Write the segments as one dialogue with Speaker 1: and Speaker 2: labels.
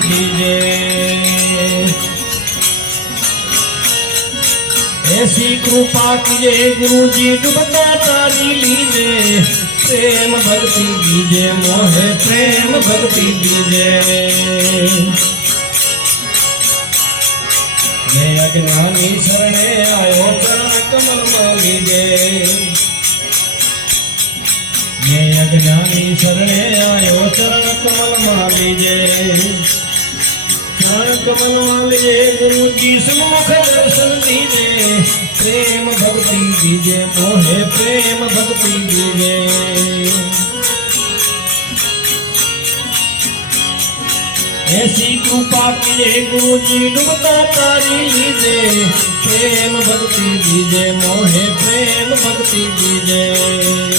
Speaker 1: દીજે એસી કૃપા કીજે ગુરુજી ડૂબતા તારી લીજે પ્રેમ ભક્તિ દીજે મોહે પ્રેમ ભક્તિ દીજે મેં અજ્ઞાની શરણે આવ્યો ચરણ કમલમાં લીજે મેં અજ્ઞાની મનવાલે ગુરુજી સુમુખ દર્શન દીજે પ્રેમ ભક્તિ દીજે મોહે પ્રેમ ભક્તિ દીજે એસી કૃપા પીએ ગુરુજી ડૂબતા તારી લીજે પ્રેમ ભક્તિ દીજે, મોહે પ્રેમ ભક્તિ દીજે.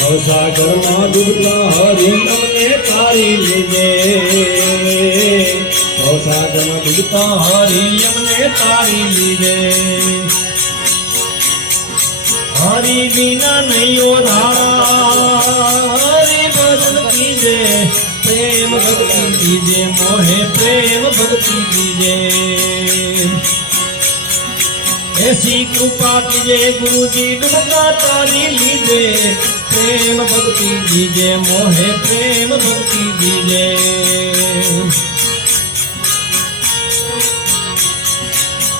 Speaker 1: સાગરમાં ડૂબતા હરિને તારી લીધે સાગરમાં ડૂબતા હરિયમને તારી લીધે હરી વિના નયો ધારે ભક્તિ જે પ્રેમ ભક્તિ દીજે મોહે પ્રેમ ભક્તિ દીજે. એસી કૃપા કીજે ગુરુજી ડુબકા તારી લીધે. પ્રેમ ભક્તિ જીજે મોહે પ્રેમ ભક્તિ જીજે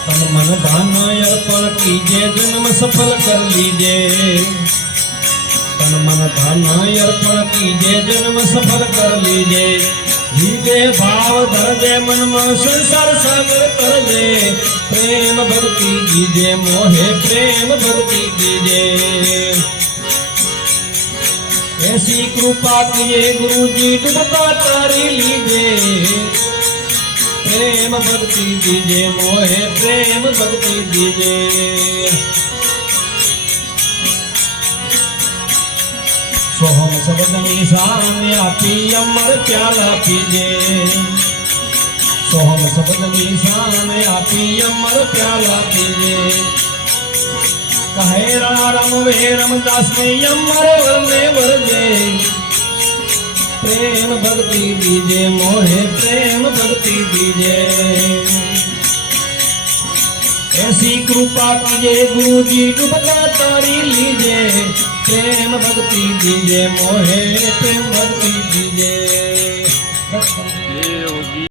Speaker 1: તન મન ધન અર્પણ કીજે જન્મ સફળ કર લીજે. તન મન ધન અર્પણ કીજે જન્મ સફળ કર લીજે. જીતે ભાવ ધરજે મનમાં સંસાર સાગર તરજે પ્રેમ ભક્તિ દીજે, મોહે પ્રેમ ભક્તિ દીજે. એસી કૃપા કિયે ગુરુજી ડૂબતા તારી લીજે. પ્રેમ ભક્તિ દીજે, મોહે પ્રેમ ભક્તિ દીજે. સોહમ સબદની સામે આપી અમર પ્યાલા પીજે સોહમ સબદની સામે આપી અમર પ્યાલા પીજે કહે રામ વે રમદાસ ને અમર વરને વરજે પ્રેમ ભક્તિ દીજે, મોહે પ્રેમ ભક્તિ દીજે. એસી કૃપા કીજે ગુરુજી ડૂબતા તારી લીજે પ્રેમ ભક્તિ દીજે મોહે પ્રેમ ભક્તિ દીજે.